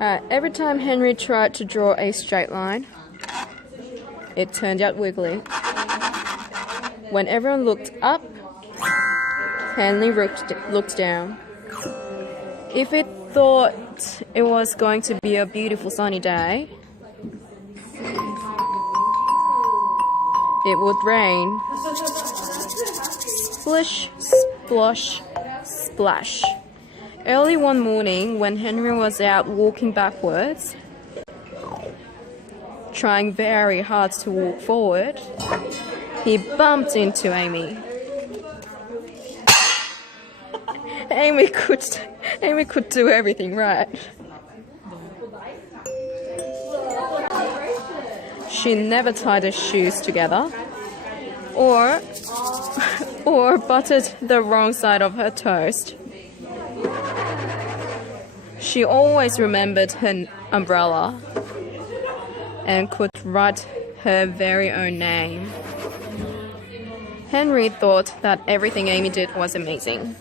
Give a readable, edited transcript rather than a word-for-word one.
Every time Henry tried to draw a straight line, it turned out wiggly. When everyone looked up, Henry looked down. If it thought it was going to be a beautiful sunny day, it would rain. Splish, splosh, splash. Early one morning, when Henry was out walking backwards, trying very hard to walk forward, he bumped into Amy. Amy could do everything right. She never tied her shoes together, or buttered the wrong side of her toast. She always remembered her umbrella and could write her very own name. Henry thought that everything Amy did was amazing.